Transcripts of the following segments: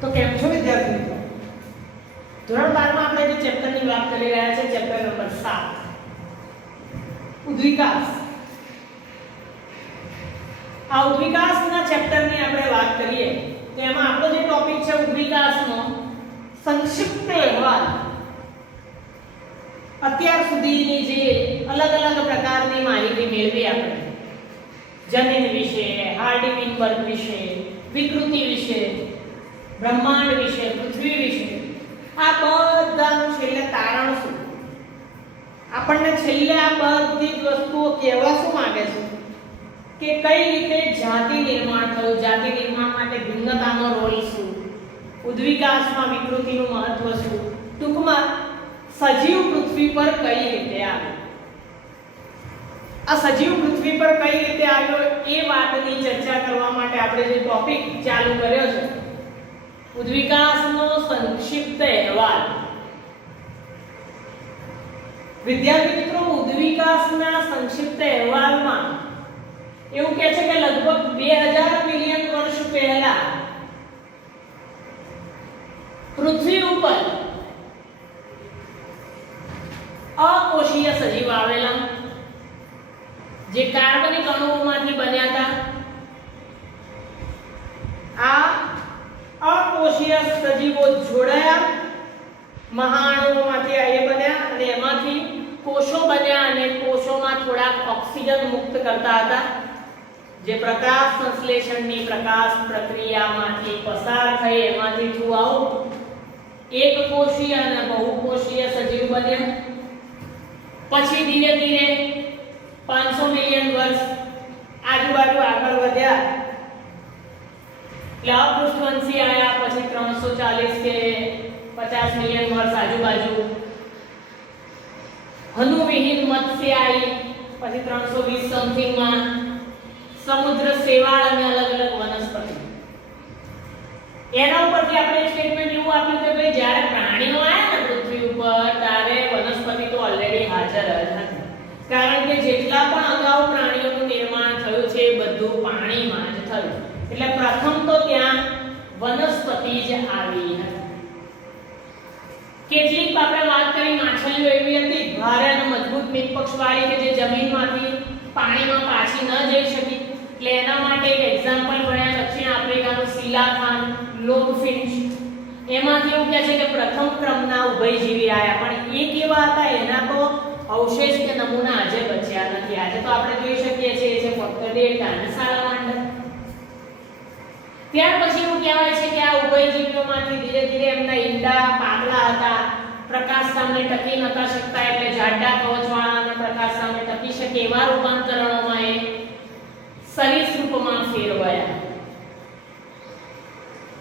તો કેમ છો વિદ્યાર્થી મિત્રો? ધોરણ 12 માં આપણે જે ચેપ્ટરની વાત કરી રહ્યા છે ચેપ્ટર નંબર 7 ઉદ્વિકાસ. આ ઉદ્વિકાસના ચેપ્ટરની આપણે વાત કરીએ તો એમાં આપણો જે ટોપિક છે ઉદ્વિકાસનો સંક્ષિપ્ત અહેવાલ. અત્યાર સુધીની જે અલગ અલગ પ્રકારની માહિતી મેળવી આપણે જનીન વિશે, હાર્ડી-વિનબર્ગ વિશે, વિકૃતિ વિશે, બ્રહ્માંડ વિશે, પૃથ્વી વિશે, આ બધાનું છેલ્લે તારણ શું? આપણને છેલ્લે આ બધી જ વસ્તુઓ કહેવા શું માંગે છે કે કઈ રીતે જાતિ નિર્માણ થયું, જાતિ નિર્માણ માટે ભિન્નતાનો રોલ શું, ઉદ્વિકાસમાં વિકૃતિનું મહત્વ શું, ટૂંકમાં સજીવ પૃથ્વી પર કઈ રીતે આવ્યો. આ સજીવ પૃથ્વી પર કઈ રીતે આવ્યો એ વાતની ચર્ચા કરવા માટે આપણે જે ટોપિક ચાલુ કર્યો છે ઉદ્વિકાસનો સંક્ષિપ્ત અહેવાલ. વિદ્યાર્થી મિત્રો, ઉદ્વિકાસના સંક્ષિપ્ત અહેવાલમાં એવું કહે છે કે લગભગ 2000 મિલિયન વર્ષ પહેલા પૃથ્વી ઉપર અકોષીય સજીવ આવેલા જે કાર્બનિક અણુઓમાંથી બન્યા હતા. આ અકોષીય સજીવો જોડાયા, મહાઅણુઓમાંથી એ બન્યા અને એમાંથી કોષો બન્યા અને કોષોમાં થોડાક ઓક્સિજન મુક્ત કરતા હતા જે પ્રકાશ સંશ્લેષણની પ્રકાશ પ્રક્રિયામાંથી પસાર થઈ એમાંથી થ્રુ આઉટ એક કોષીય અને બહુકોષીય સજીવ બન્યા. પછી ધીરે ધીરે 500 મિલિયન વર્ષ આજુબાજુ આગળ વધ્યા એટલે અપૃષ્ઠવંશી આયા. પછી 340 કે 50 મિલિયન વર્ષ આજુબાજુ હનુવિહીન મત્સ્ય આવી. પછી 320 સમથિંગ માં સમુદ્ર શેવાળ અને અલગ અલગ વનસ્પતિ. એના ઉપરથી આપણે સ્ટેટમેન્ટ એવું આપ્યું કે ભાઈ જ્યારે પ્રાણીઓ આયા ને પૃથ્વી ઉપર ત્યારે વનસ્પતિ તો ઓલરેડી હાજર જ હતી, કારણ કે જેટલા પણ અગાઉ પ્રાણીઓનું નિર્માણ થયું છે એ બધું પાણીમાં જ થયું. એટલે પ્રથમ તો ત્યાં વનસ્પતિ જ આવી હતી. કેટલીક આપણે વાત કરી માછલીઓ એવી હતી ભારે અને મજબૂત મીટપક્ષવાળી કે જે જમીનમાંથી પાણીમાં પાછી ન જઈ શકી. એટલે એના માટે એક એક્ઝામ્પલ ભણ્યા દક્ષિણ આફ્રિકાનું સીલાખાન, લોબફિન્ચ. એમાંથી એવું કહે છે કે પ્રથમ ક્રમના ઉભયજીવી આયા, પણ એ કેવા હતા એના તો અવશેષ કે નમૂના આજે બચ્યા નથી. આજે તો આપણે જોઈ શકીએ છીએ છે ફક્ત ડેટા અને સાલામાન્ડર. ત્યાર પછી એવું કહેવાય છે કે આ ઉભયજીવીઓમાંથી ધીરે ધીરે એમના ઈંડા પાતળા હતા, પ્રકાશ સામે ટકી નતા શકતા, એટલે જાડા કવચવાળા અને પ્રકાશ સામે ટકી શકે એવા રૂપાંતરણોમાં એ સરીસૃપમાં ફેરવાયા.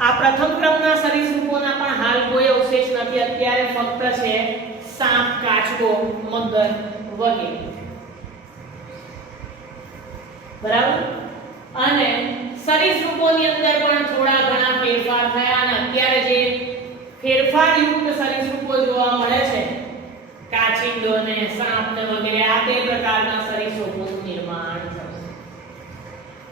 આ પ્રથમ ક્રમના સરીસૃપોના પણ હાલ કોઈ અવશેષ નથી. અત્યારે ફક્ત છે સાપ, કાચબો, મગર વગેરે. બરાબર. અને સરીસૃપોની અંદર પણ થોડા ઘણા ફેરફાર થયા અને અત્યારે જે ફેરફારયુક્ત સરીસૃપો જોવા મળે છે કાચિંડો ને સાપ ને વગેરે, આ તે પ્રકારના સરીસૃપોનું નિર્માણ થયું.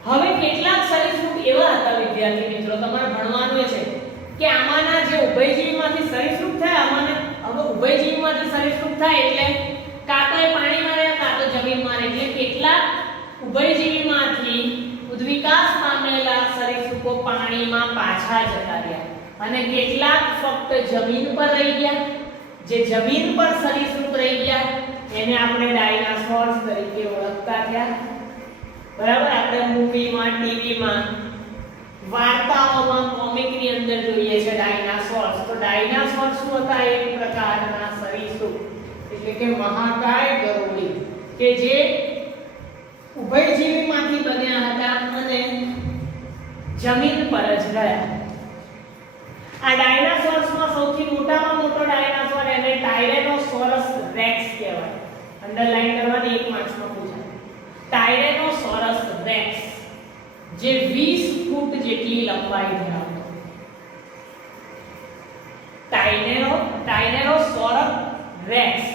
હવે કેટલાક સરીસૃપ એવા હતા વિદ્યાર્થી મિત્રો, તમારે ભણવાનું છે કે આમાંના જે ઉભયજીવીમાંથી સરીસૃપ થયા, આમાંને હવે ઉભયજીવીમાંથી સરીસૃપ થાય એટલે કાં તો એ પાણીમાં રહે કાં તો જમીનમાં રહે. એટલે કેટલાક ઉભયજીવીમાંથી ઉદ્વિકાસ પામેલા સરીસૃપો પાણીમાં પાછા જતા રહ્યા અને કેટલાક ફક્ત જમીન પર રહી ગયા. જે જમીન પર સરીસૃપ રહી ગયા એને આપણે ડાયનાસોર્સ તરીકે ઓળખતા થયા. બરાબર. આપણે મૂવીમાં, ટીવીમાં, વાર્તાઓમાં, કોમિકની અંદર જોઈએ છે ડાયનાસોર્સ. તો ડાયનાસોર્સ શું હતા? એક પ્રકારના સરીસૃપ એટલે કે મહાકાય ગરુડી કે જે ઉભયજીવીમાંથી બન્યા હતા અને જમીન પર જ રહ્યા. આ ડાયનાસોર્સમાં સૌથી મોટામાં મોટો ડાયનાસોર એને ટાયરેનોસોરસ રેક્સ કહેવાય. અંડરલાઈન કરવાની, એક માર્ક્સમાં પૂછાય. ટાયરેનોસોરસ રેક્સ જે 20 ફૂટ જેટલી લંબાઈ ધરાવતો. ટાયરેનોસોરસ રેક્સ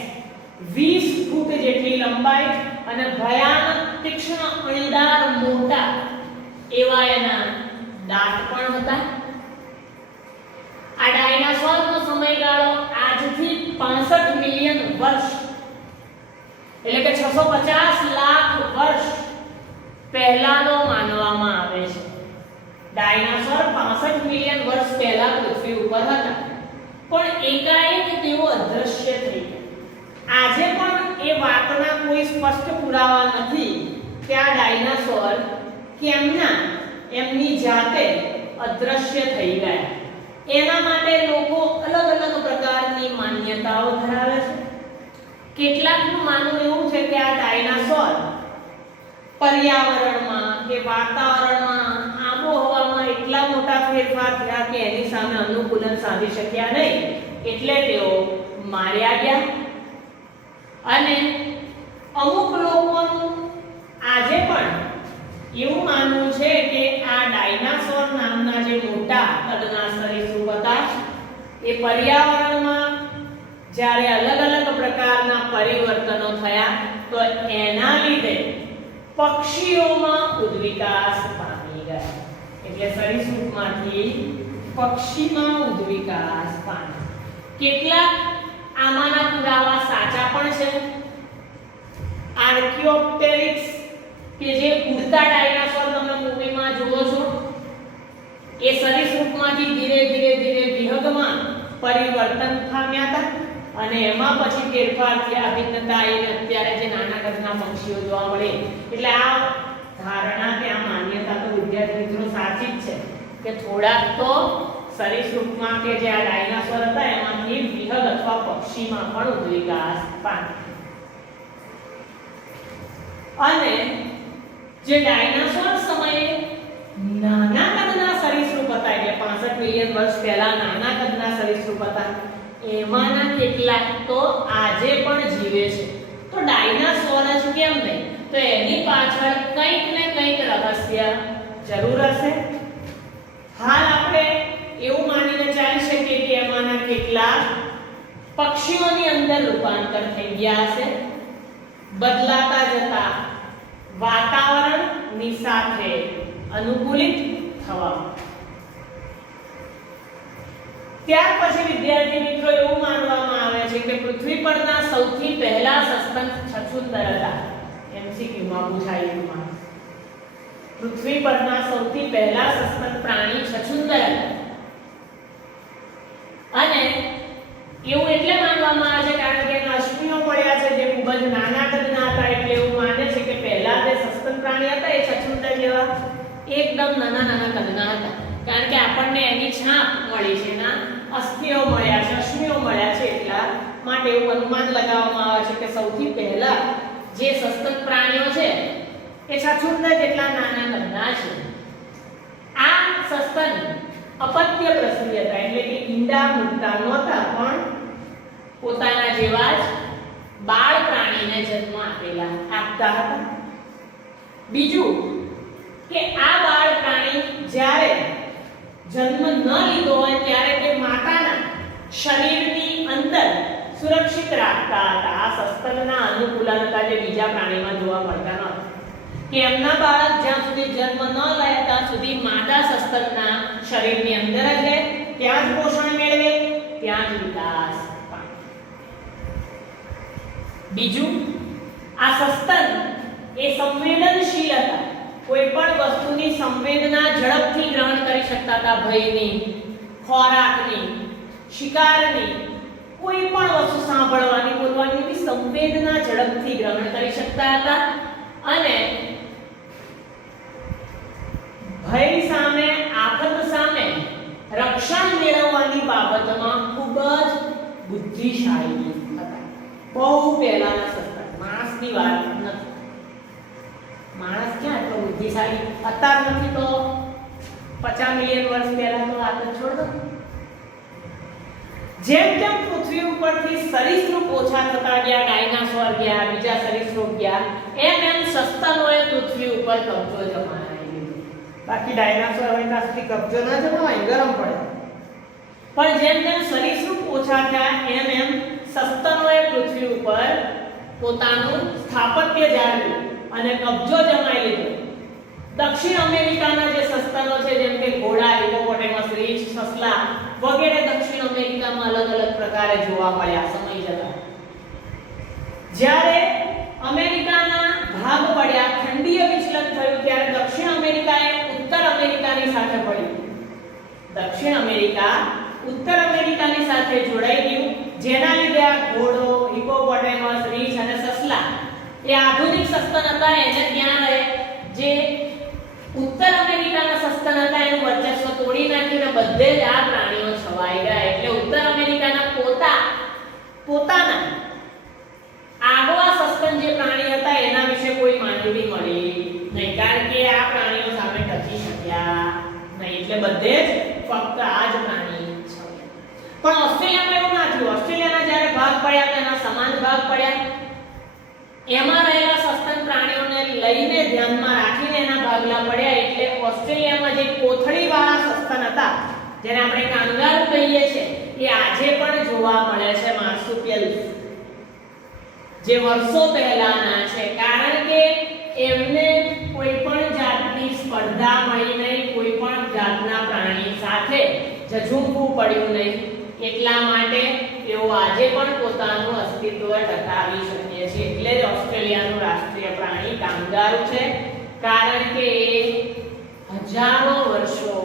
20 ફૂટ જેટલી લંબાઈ અને ભયાનક તીક્ષ્ણ અણીદાર મોટા એવા એના દાંત પણ હતા. આ ડાયનાસોરનો સમયગાળો આજથી 65 મિલિયન વર્ષ એટલે કે 650 લાખ વર્ષ પહેલાનો માનવામાં આવે છે. ડાયનાસોર 65 મિલિયન વર્ષ પહેલા પૃથ્વી ઉપર હતા, પણ એકાએક તેઓ અદૃશ્ય થઈ ગયા. આજે પણ એ વાતના કોઈ સ્પષ્ટ પુરાવા નથી કે આ ડાયનાસોર કેમના એમની જાતે અદૃશ્ય થઈ ગયા. એના માટે લોકો અલગ અલગ પ્રકારની માન્યતાઓ ધરાવે છે. કેટલાકનું માનવું એવું છે કે આ ડાયનાસોર પર્યાવરણમાં કે વાતાવરણમાં આબોહવામાં એટલા મોટા ફેરફાર થયા કે એની સામે અનુકૂલન સાધી શક્યા નહીં, એટલે તેઓ માર્યા ગયા. અને અમુક લોકોનું આજે પણ એવું માનવું છે કે આ ડાયનાસોર નામના જે મોટા કદના સરીસૃપ હતા એ પર્યાવરણમાં જ્યારે અલગ અલગ પ્રકારના પરિવર્તનો થયા તો એના લીધે પક્ષીઓમાં ઉદ્વિકાસ પામી ગયા. એટલે સરીસૃપમાંથી પક્ષીમાં ઉદ્વિકાસ પામ્યા. કેટલાક આમાંના પુરાવા સાચા પણ છે. આર્કિયોપ્ટેરિક્સ કે જે ઉડતા ડાયનાસોર તમે મૂવીમાં જુઓ છો, એ સરીસૃપમાંથી ધીરે ધીરે વિહંગમાં પરિવર્તન પામ્યા હતા અને એમાં પછી ફેરફાર થયા, ભિન્નતા આવીને અત્યારે જે નાના કદના પક્ષીઓ જોવા મળે. એટલે આ ધારણા કે આ માન્યતા તો વિદ્યાર્થી મિત્રો સાચી જ છે કે થોડાક તો સરીસૃપમાં કે જે આ ડાયનાસોર હતા એમાંથી વિહંગ અથવા પક્ષીમાં પણ ઉદ્વિકાસ પામ્યા. અને જે ડાયનાસોર સમયે નાના કદના સરીસૃપ હતા એટલે 65 મિલિયન વર્ષ પહેલા નાના કદના સરીસૃપ હતા, એમાંના કેટલાક તો આજે પણ જીવે છે. તો ડાયનાસોર જ કેમ નહીં? તો એની પાછળ કંઈક ને કંઈક રહસ્ય જરૂર હશે. હાલ આપણે એવું માનીને ચાલી શકીએ કે એમાંના કેટલાક પક્ષીઓની અંદર રૂપાંતર થઈ ગયા હશે, બદલાતા જતા વાતાવરણની સાથે અનુકૂલિત થવા. ત્યાર પછી વિદ્યાર્થી મિત્રો એવું માનવામાં આવે છે કે પૃથ્વી પરના સૌથી પહેલા સસ્તન છછુંદર હતા. એમસીક્યુમાં પૂછાયેલું પૃથ્વી પરના સૌથી પહેલા સસ્તન પ્રાણી છછુંદર હતા. અને એવું એટલે માનવામાં આવે છે કારણ કે એના અશ્મિઓ મળ્યા છે જે ખૂબ જ નાના કદના હતા, એટલે એવું માને છે કે પહેલા જે સસ્તન પ્રાણી હતા એ છછુંદર જેવા એકદમ નાના કદના હતા. કારણ કે આપણને એની છાપ મળી છે, એના અસ્થિઓ મળ્યા છે, અશ્મિઓ મળ્યા છે, એટલા માટે એવું અનુમાન લગાવવામાં આવે છે કે સૌથી પહેલા જે સસ્તન પ્રાણીઓ છે એ છછુંદર જેટલા નાના કદના છે. આ સસ્તન અપત્ય પ્રસૂતિ હતા એટલે કે ઈંડા મૂકતા નહોતા, પણ પોતાના જેવા જ બાળ પ્રાણીને જન્મ આપતા હતા. બીજું કે આ બાળ પ્રાણી જ્યારે જન્મ ન લીધો હોય ત્યારે તે માતાના શરીરની અંદર સુરક્ષિત રાખતા હતા. આ સસ્તનના અનુકૂલન હતા જે બીજા પ્રાણીમાં જોવા મળતા નહોતા કે એમના બાળક જ્યાં સુધી જન્મ ન લે ત્યાં સુધી માતા સસ્તનના શરીરની અંદર જ રહે, ત્યાં જ પોષણ મેળવે, ત્યાં જ વિકાસ પામે. બીજું, આ સસ્તન એ સંવેદનશીલ હતા. કોઈ પણ વસ્તુની સંવેદના ઝડપથી ગ્રહણ કરી શકતા હતા. ભયની, ખોરાકની, શિકારની, કોઈ પણ વસ્તુ સાંભળવાની, બોલવાની એવી સંવેદના ઝડપથી ગ્રહણ કરી શકતા હતા. અને ભય સામે, આફત સામે રક્ષણ મેળવવાની બાબતમાં ખૂબ જ બુદ્ધિશાળી હતા. બહુ પહેલાના સસ્તન, માણસની વાત નથી. માણસ ક્યાં એટલો બુદ્ધિશાળી અત્યાર નથી, તો 50 મિલિયન વર્ષ પહેલા તો વાત જ છોડ દો. જેમ જેમ પૃથ્વી ઉપરથી સરીસૃપ ઓછા થતા ગયા, ડાયનાસોર ગયા, બીજા સરીસૃપ ગયા, એમ સસ્તનોએ પૃથ્વી ઉપર કબજો જમાવી લીધો. બાકી ડાયનાસોર હવે ત્યાં સુધી કબજો ના જમાવાય, ગરમ પડે. પણ જેમ જેમ સરીસૃપ ઓછા થયા એમ સસ્તનોએ પૃથ્વી ઉપર પોતાનું સ્થાપત્ય જાળવ્યું અને કબજો જમાવી લીધો. દક્ષિણ અમેરિકાના જે સસ્તનો છે જેમ કે ઘોડા, હિપોપોટેમસ, રીંછ, સસલા વગેરે દક્ષિણ અમેરિકામાં અલગ અલગ પ્રકારે જોવા મળ્યા સમય જતા. જ્યારે અમેરિકાના ભાગ પડ્યા, ખંડીય વિચલન થયું ત્યારે દક્ષિણ અમેરિકાએ ઉત્તર અમેરિકાની સાથે પડ્યું. દક્ષિણ અમેરિકા ઉત્તર અમેરિકાની સાથે જોડાઈ ગયું, જેના લીધે આ ઘોડો, હિપોપોટેમસ, રીંછ અને સસલા એ આધુનિક સસ્તન હતા એને ત્યાં રહે. જે ઉત્તર અમેરિકાના સસ્તન હતા એનું વર્ચસ્વ તોડી નાખ્યું અને બધે જ આ પ્રાણીઓ છવાઈ ગયા. એટલે ઉત્તર અમેરિકાના પોતાના આગવા સસ્તન જે પ્રાણી હતા એના વિશે કોઈ માહિતી મળી નહીં, કારણ કે આ પ્રાણીઓ સામે ટકી શક્યા નહીં. એટલે બધે જ ફક્ત આ જ પ્રાણી છવાયા. પણ ઓસ્ટ્રેલિયામાં એવું ના થયું. ઓસ્ટ્રેલિયાના જ્યારે ભાગ પડ્યા તેના સમાન ભાગ પડ્યા, એમાં રહેલા સસ્તન પ્રાણીઓને લઈને ધ્યાનમાં રાખીને એના ભાગલા પડ્યા. એટલે ઓસ્ટ્રેલિયામાં જે કોથળીવાળા સસ્તન હતા જેને આપણે કાંગારૂ કહીએ છીએ એ આજે પણ જોવા મળે છે, માર્સુપિયલ્સ, જે વર્ષો પહેલાના છે. કારણ કે એમને કોઈ પણ જાતની સ્પર્ધા મળી નહીં, કોઈ પણ જાતના પ્રાણી સાથે ઝઝૂમવું પડ્યું નહીં. એટલા માટે તેઓ આજે પણ પોતાનું અસ્તિત્વ ટકાવી શકે છે. એટલે જ ઓસ્ટ્રેલિયાનું રાષ્ટ્રીય પ્રાણી કાંગારૂ છે, કારણ કે એ હજારો વર્ષો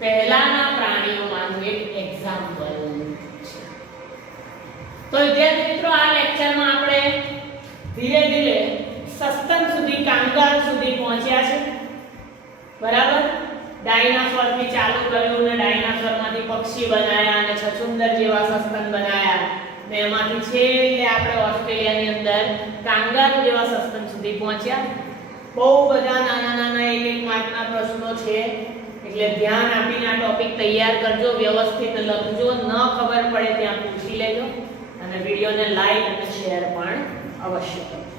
પહેલાના પ્રાણીઓમાંનું એક એક્ઝામ્પલ છે. તો વિદ્યાર્થી મિત્રો, આ લેક્ચરમાં આપણે ધીરે ધીરે સસ્તન સુધી, કાંગારૂ સુધી પહોંચ્યા છે. બરાબર? ડાયનાસોર થી ચાલુ કર્યું ને ડાયનાસોર માંથી પક્ષી બનાયા અને છછુંદર જેવા સસ્તન બનાયા ને એમાંથી છેલ્લે આપણે ઓસ્ટ્રેલિયાની અંદર કાંગારૂ જેવા સસ્તન સુધી પહોંચ્યા. બહુ બધા નાના નાના એક માર્કના પ્રશ્નો છે, એટલે ધ્યાન આપીને આ ટોપિક તૈયાર કરજો, વ્યવસ્થિત લખજો, ન ખબર પડે ત્યાં પૂછી લેજો અને વિડિયોને લાઈક અને શેર પણ અવશ્ય કરજો.